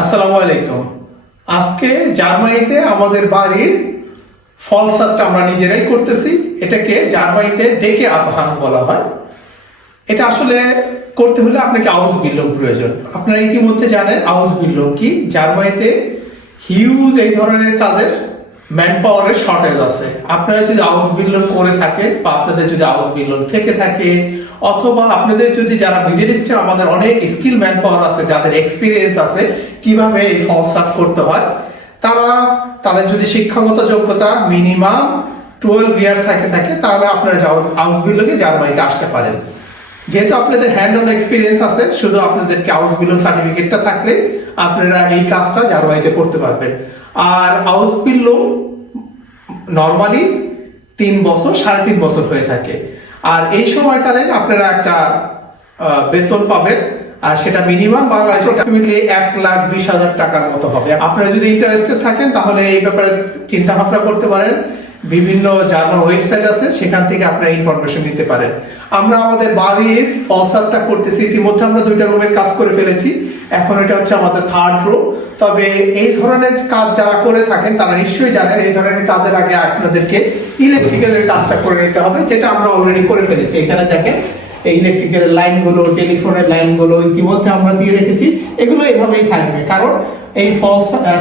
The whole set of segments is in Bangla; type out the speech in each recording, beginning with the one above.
আসসালামু আলাইকুম। আজকে জার্মানিতে আমাদের বাড়ির ফলসারটা আমরা নিজেরাই করতেছি। এটাকে জার্মানিতে ডেকে আবহান বলা হয়। এটা আসলে করতে হলে আপনাকে আউসবিল্ডিং প্রয়োজন। আপনারা ইতিমধ্যে জানেন আউসবিল্ডিং কি। জার্মানিতে হিউজ এই ধরনের কাজের ম্যান পাওয়ারের শর্টেজ আছে। আপনারা যদি আউসবিল্ডিং করে থাকেন বা আপনাদের যদি আউসবিল্ডিং থেকে থাকে, অথবা আপনাদের যদি যারা মিডল ইস্টে আমাদের অনেক স্কিল ম্যান পাওয়ার আছে, যাদের এক্সপিরিয়েন্স আছে কিভাবে এই ফলসার করতে হয়, তাদের যদি শিক্ষাগত যোগ্যতা মিনিমাম 12 ইয়ার থাকে তাহলে আপনারা আউসবিল্ডিং জার্মানিতে আসতে পারেন। যেহেতু আপনাদের হ্যান্ড অন এক্সপিরিয়েন্স আছে, শুধু আপনাদেরকে আউসবিল্ডিং সার্টিফিকেটটা থাকলে আপনারা এই কাজটা জার্মানিতে করতে পারবেন। আর আউসবিল্ডিং নর্মালি 3 বছর 3.5 বছর হয়ে থাকে। আর এই সময়কালে আপনারা একটা বেতন পাবেন, আর সেটা মিনিমাম অ্যাপ্রক্সিমেটলি 1,20,000 টাকার মতো হবে। আপনারা যদি ইন্টারেস্টেড থাকেন তাহলে এই ব্যাপারে চিন্তা ভাবনা করতে পারেন। বিভিন্ন জার্মান ওয়েবসাইট আছে, সেখান থেকে আপনারা ইনফরমেশন নিতে পারেন। আমরা আমাদের বাড়ির ফলসারটা করতেছি। ইতিমধ্যে আমরা 2টা রুমের কাজ করে ফেলেছি। এখন এটা হচ্ছে আমাদের 3rd রুম। তবে এই ধরনের কাজ যারা করে থাকেন তারা নিশ্চয়ই জানেন এই ধরনের কাজের আগে আপনাদেরকে ইলেকট্রিক্যালের কাজটা করে নিতে হবে, যেটা আমরা অলরেডি করে ফেলেছি। এখানে দেখেন এই ইলেকট্রিক্যাল লাইনগুলো, টেলিফোনের লাইনগুলো ইতিমধ্যে আমরা দিয়ে রেখেছি। এগুলো এভাবেই থাকবে, কারণ এই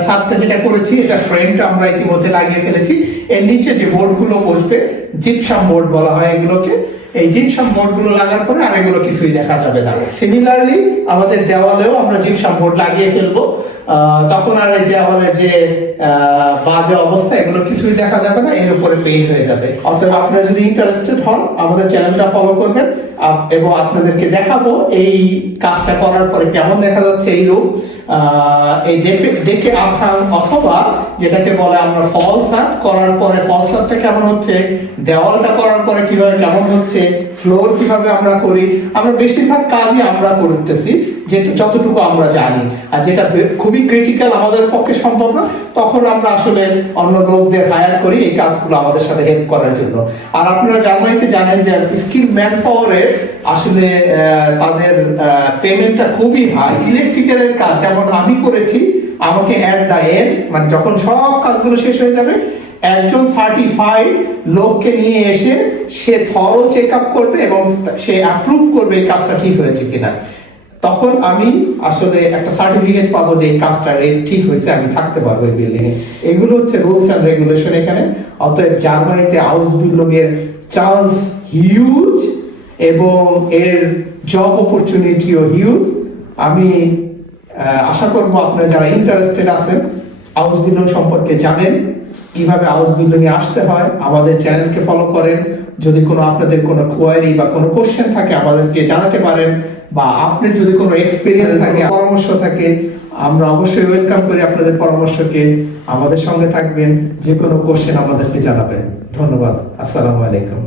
ছাদটা যেটা করেছি এটা ফ্রেমটা আমরা ইতিমধ্যে লাগিয়ে ফেলেছি। এর নিচে যে বোর্ডগুলো বসবে, জিপসাম বোর্ড বলা হয় এগুলোকে। এই জিপসাম বোর্ডগুলো লাগার পরে আর এগুলো কিছুই দেখা যাবে না। সিমিলারলি আমাদের দেওয়ালেও আমরা জিপসাম বোর্ড লাগিয়ে ফেলবো। তখন আর এই যে আমাদের যে বাজে অবস্থা এগুলো কিছুই দেখা যাবে না, এর উপরে পেইন্ট হয়ে যাবে। অতএব আপনারা যদি ইন্টারেস্টেড হন আমাদের চ্যানেলটা ফলো করবেন, এবং আপনাদেরকে দেখাবো এই কাজটা করার পরে কেমন দেখা যাচ্ছে এই রূপ। এই ডেকে আবহান অথবা যেটাকে বলে আমরা ফলসার করার পরে ফলসারটা কেমন হচ্ছে, দেওয়ালটা করার পরে কিভাবে কেমন হচ্ছে, ফ্লোর কিভাবে আমরা করি। আমরা বেশিরভাগ কাজই আমরা করতেছি যতটুকু আমরা জানি, আর যেটা খুবই ক্রিটিক্যাল আমাদের পক্ষে সম্ভব না তখন আমরা আসলে অন্য লোকদের হায়ার করি এই কাজগুলো আমাদের সাথে হেল্প করার জন্য। আর আপনারা জার্মানিতে জানেন যে স্কিল ম্যান পাওয়ারের আসলে তাদের পেমেন্টটা খুবই হাই। ইলেকট্রিক্যালের কাজ যেমন আমি করেছি, আমাকে অ্যাট দ্য এন্ড মানে যখন সব কাজগুলো শেষ হয়ে যাবে একজন সার্টিফাইড লোককে নিয়ে এসে সে থরো চেক আপ করবে এবং সে অ্যাপ্রুভ করবে এই কাজটা ঠিক হয়েছে কিনা। তখন আমি আসলে একটা সার্টিফিকেট পাবো যে এই কাজটা ঠিক হয়েছে, আমি থাকতে পারবো এই বিল্ডিং এ। এগুলো হচ্ছে রুলস এন্ড রেগুলেশন এখানে। অতএব জার্মানিতে আউসবিল্ডিং এর চান্স হিউজ এবং এর জব অপরচুনিটিও হিউজ। আমি আশা করবো আপনারা যারা ইন্টারেস্টেড আছেন, আউসবিল্ডিং সম্পর্কে জানেন, কিভাবে আউসবিল্ডিং এ আসতে হয়, আমাদের চ্যানেলকে ফলো করেন। যদি কোনো আপনাদের কোনো কোয়ারি বা কোনো কোশ্চেন থাকে আমাদেরকে জানাতে পারেন, বা আপনার যদি কোনো এক্সপিরিয়েন্স থাকে, পরামর্শ থাকে, আমরা অবশ্যই ওয়েলকাম করি আপনাদের পরামর্শকে। আমাদের সঙ্গে থাকবেন, যে কোনো কোশ্চেন আমাদেরকে জানাবেন। ধন্যবাদ। আসসালামু আলাইকুম।